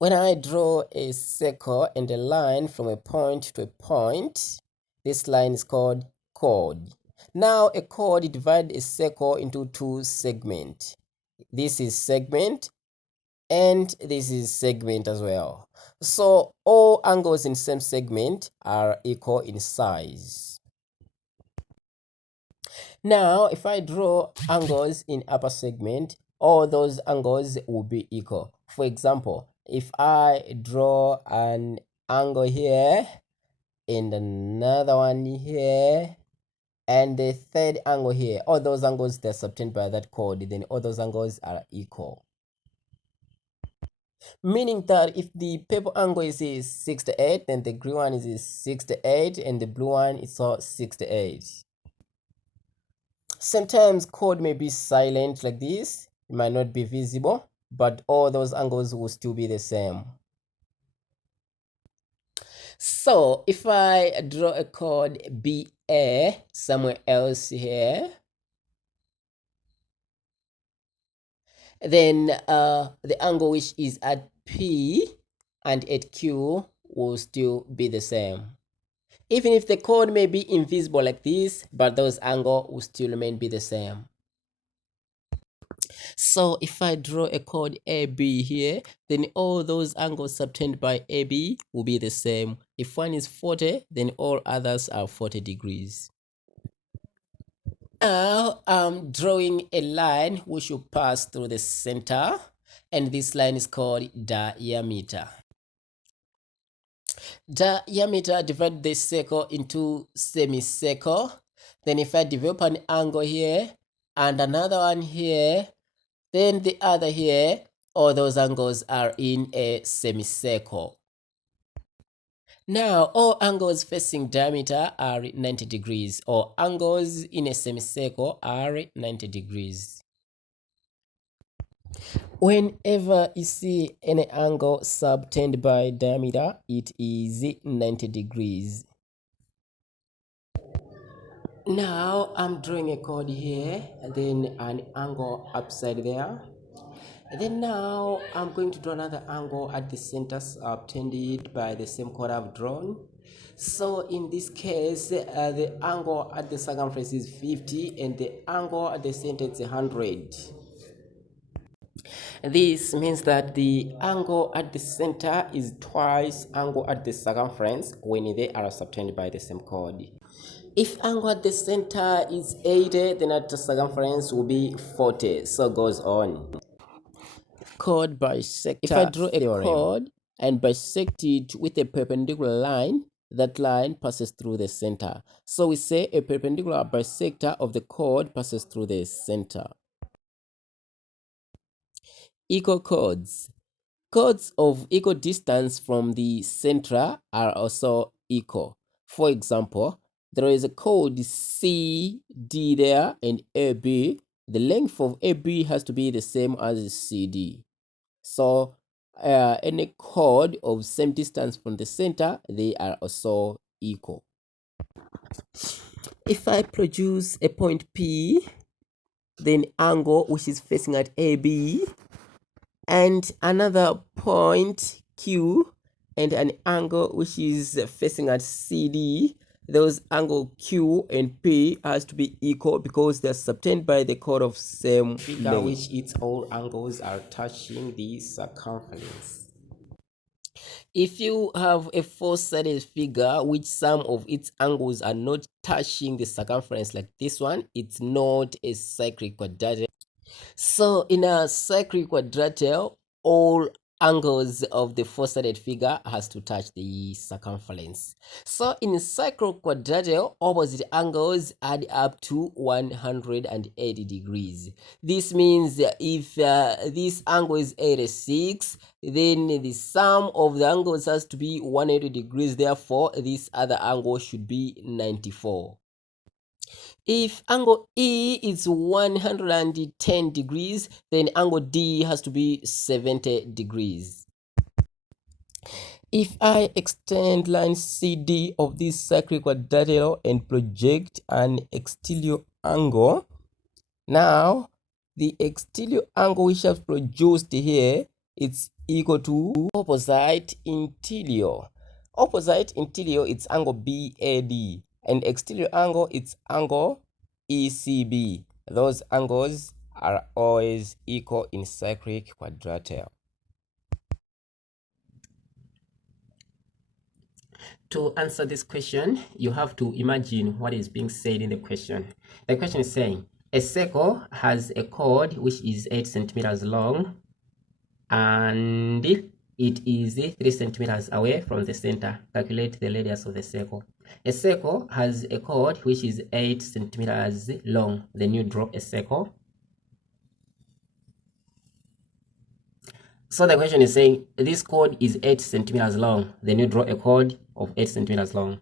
When I draw a circle and a line from a point to a point, this line is called chord. Now a chord divides a circle into two segments. This is segment and this is segment as well. So all angles in same segment are equal in size. Now if I draw angles in upper segment, all those angles will be equal. For example, if I draw an angle here and another one here and the third angle here, all those angles they're subtended by that chord, then all those angles are equal. Meaning that if the purple angle is 68, then the green one is 68 and the blue one is also 68. Sometimes chord may be silent like this, it might not be visible, but all those angles will still be the same. So if I draw a chord BA somewhere else here, then the angle which is at P and at Q will still be the same. Even if the chord may be invisible like this, but those angles will still remain be the same. So if I draw a chord AB here, then all those angles subtended by AB will be the same. If one is 40, then all others are 40 degrees. Now I'm drawing a line which will pass through the center, and this line is called diameter. Diameter divides the circle into semicircle. Then if I develop an angle here and another one here, then the other here, all those angles are in a semicircle. Now all angles facing diameter are 90 degrees, or angles in a semicircle are 90 degrees. Whenever you see any angle subtended by diameter, it is 90 degrees. Now I'm drawing a chord here, and then an angle upside there. And then now I'm going to draw another angle at the center subtended by the same chord I've drawn. So in this case, the angle at the circumference is 50 and the angle at the center is 100. This means that the angle at the center is twice angle at the circumference when they are subtended by the same chord. If angle at the center is 80, then at the circumference will be 40. So goes on. Chord bisector. If I draw a chord and bisect it with a perpendicular line, that line passes through the center. So we say a perpendicular bisector of the chord passes through the center. Equal chords. Chords of equal distance from the center are also equal. For example, there is a chord CD there and AB. The length of AB has to be the same as CD. So any chord of same distance from the center, they are also equal. If I produce a point P, then angle which is facing at AB, and another point Q, and an angle which is facing at CD, those angle Q and P has to be equal because they're subtended by the chord of same figure, which its all angles are touching the circumference. If you have a four-sided figure which some of its angles are not touching the circumference like this one, it's not a cyclic quadrilateral. So in a cyclic quadrilateral, all angles of the four-sided figure has to touch the circumference. So in cyclic quadrilateral, opposite angles add up to 180 degrees. This means if this angle is 86, then the sum of the angles has to be 180 degrees. Therefore, this other angle should be 94. If angle E is 110 degrees, then angle D has to be 70 degrees. If I extend line CD of this cyclic quadrilateral and project an exterior angle, now the exterior angle which I've produced here, it's equal to opposite interior. Opposite interior, it's angle BAD, and exterior angle, it's angle ECB. Those angles are always equal in cyclic quadrilateral. To answer this question, you have to imagine what is being said in the question. The question is saying a circle has a chord which is 8 centimeters long, and it is 3 centimeters away from the center. Calculate the radius of the circle. A circle has a chord which is 8 centimeters long. Then you draw a circle. So the question is saying this chord is 8 centimeters long. Then you draw a chord of 8 centimeters long.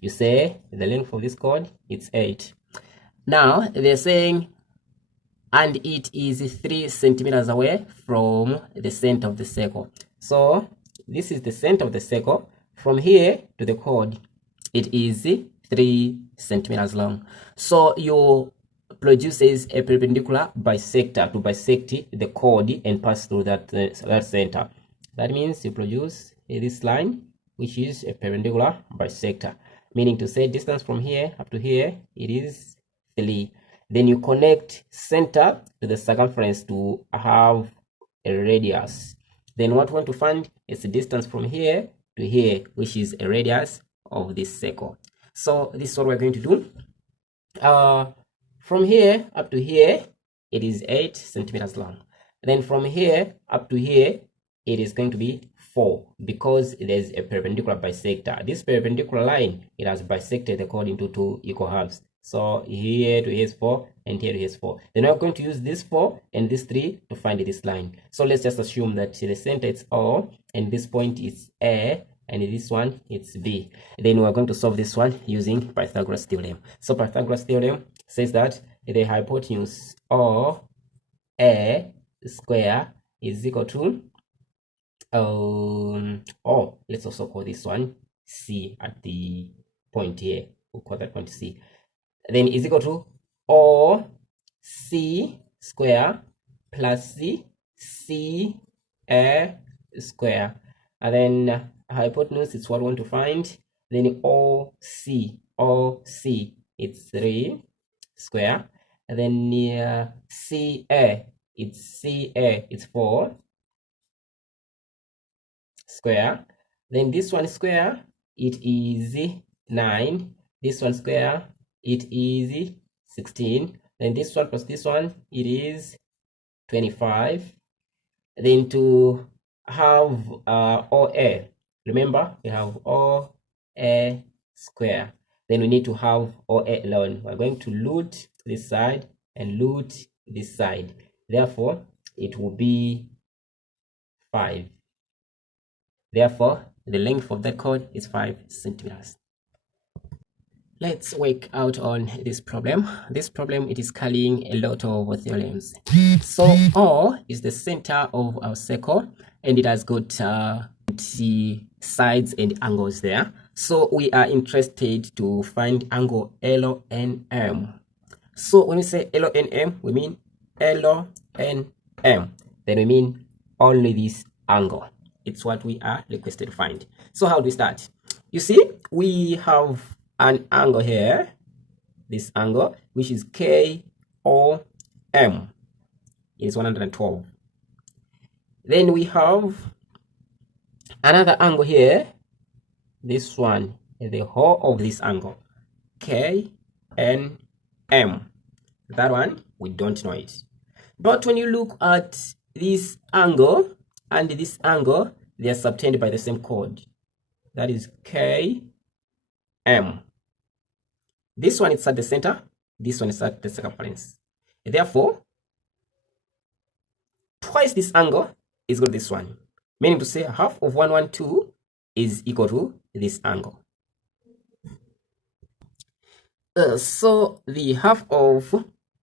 You say the length of this chord, it's 8. Now they're saying, and it is 3 centimeters away from the center of the circle. So this is the center of the circle. From here to the chord, it is 3 centimeters long. So you produces a perpendicular bisector to bisect the chord and pass through that center. That means you produce this line, which is a perpendicular bisector, meaning to say distance from here up to here, it is 3. Then you connect center to the circumference to have a radius. Then what we want to find is the distance from here to here, which is a radius of this circle. So this is what we're going to do. From here up to here, it is 8 centimeters long. Then from here up to here, it is going to be 4, because there's a perpendicular bisector. This perpendicular line, it has bisected the chord into 2 equal halves. So here to here is 4, and here to here is 4. Then we're going to use this 4 and this 3 to find this line. So let's just assume that the center is O, and this point is A, and this one it's B. Then we're going to solve this one using Pythagoras theorem. So Pythagoras theorem says that the hypotenuse OA square is equal to let's also call this one C at the point here. We'll call that point C. Then is equal to OC square plus CA square. And then hypotenuse is what we want to find. Then OC it's 3 square. And then CA it's 4 square. Then this one square, it is 9. This one square, it is 16. Then this one plus this one, it is 25. Then to have OA, remember we have OA square. Then we need to have OA alone. We're going to root this side and root this side. Therefore, it will be 5. Therefore, the length of the chord is 5 centimeters. Let's work out on this problem. This problem, it is carrying a lot of theorems. So O is the center of our circle, and it has got the sides and angles there. So we are interested to find angle LNM. So when we say LNM, we mean LNM. Then we mean only this angle. It's what we are requested to find. So how do we start? You see, we have an angle here, this angle, which is KOM. It is 112. Then we have another angle here, this one, the whole of this angle, KNM. That one, we don't know it. But when you look at this angle and this angle, they are subtended by the same chord. That is KM. This one is at the center, this one is at the circumference. Therefore, twice this angle is equal to this one. Meaning to say half of 112 is equal to this angle. So the half of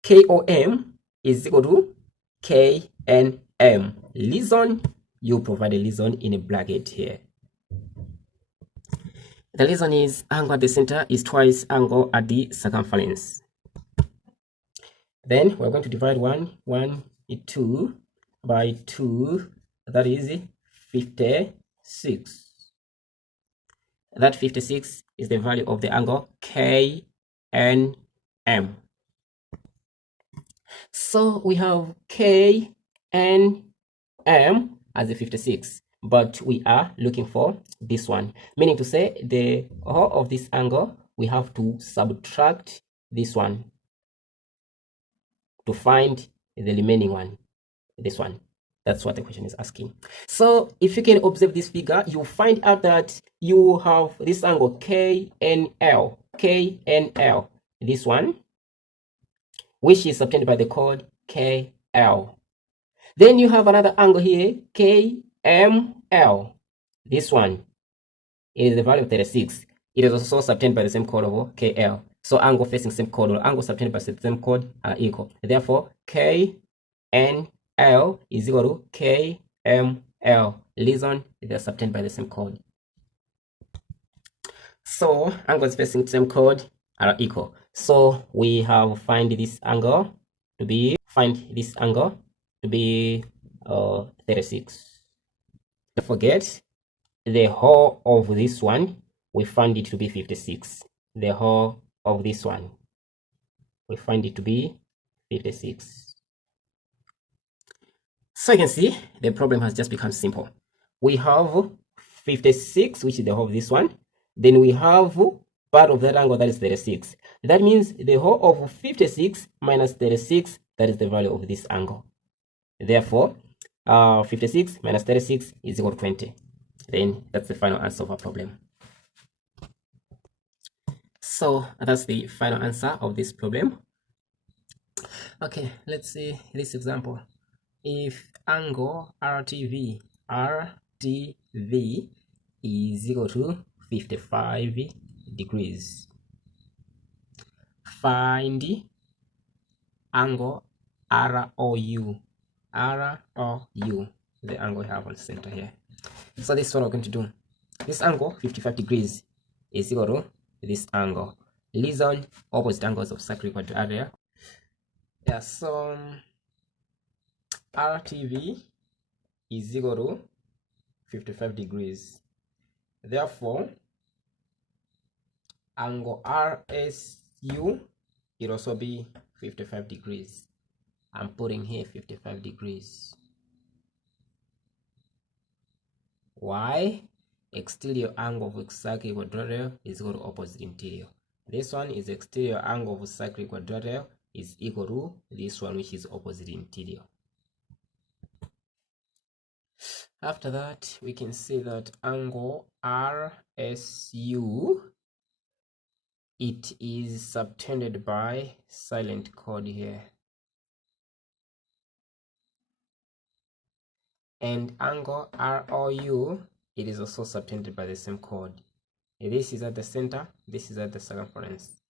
KOM is equal to KNM. Reason, you provide a reason in a bracket here. The reason is angle at the center is twice angle at the circumference. Then we're going to divide 1 2 by 2, that is 56. That 56 is the value of the angle KNM. So we have KNM as a 56, but we are looking for this one, meaning to say the whole of this angle, we have to subtract this one to find the remaining one, this one. That's what the question is asking. So if you can observe this figure, you'll find out that you have this angle KNL, this one, which is subtended by the chord KL. Then you have another angle here, KML. This one is the value of 36. It is also subtended by the same chord of KL. So angle facing same chord or angle subtended by the same chord are equal. Therefore, KNL is equal to KML. Reason they are subtended by the same chord. So angles facing the same chord are equal. So we have find this angle to be 36. Don't forget the whole of this one, we find it to be 56. The whole of this one, we find it to be 56. So you can see the problem has just become simple. We have 56, which is the whole of this one. Then we have part of that angle, that is 36. That means the whole of 56 minus 36, that is the value of this angle. Therefore, 56 minus 36 is equal to 20. Then that's the final answer of our problem. So that's the final answer of this problem. Okay, let's see this example. If angle RTV is equal to 55 degrees, find angle ROU, the angle we have on the center here. So this is what we're going to do. This angle 55 degrees is equal to this angle. Reason opposite angles of circular quadrilateral. Yeah, so RTV is equal to 55 degrees. Therefore, angle RSU will also be 55 degrees. I'm putting here 55 degrees. Why? Exterior angle of circular quadrilateral is equal to opposite interior. This one is exterior angle of circular quadrilateral is equal to this one, which is opposite interior. After that, we can see that angle RSU, it is subtended by silent chord here. And angle ROU, it is also subtended by the same chord. This is at the center, this is at the circumference.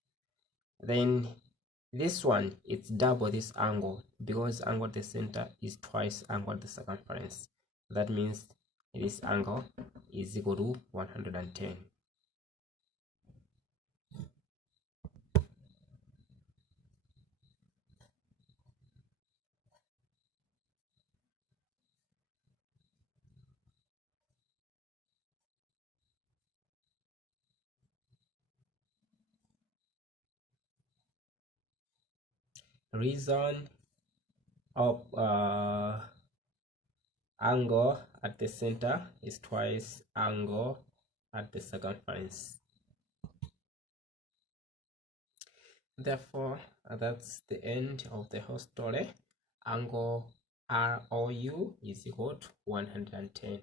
Then this one, it's double this angle because angle at the center is twice angle at the circumference. That means this angle is equal to 110. Reason of angle at the center is twice angle at the circumference. Therefore, that's the end of the whole story. Angle ROU is equal to 110.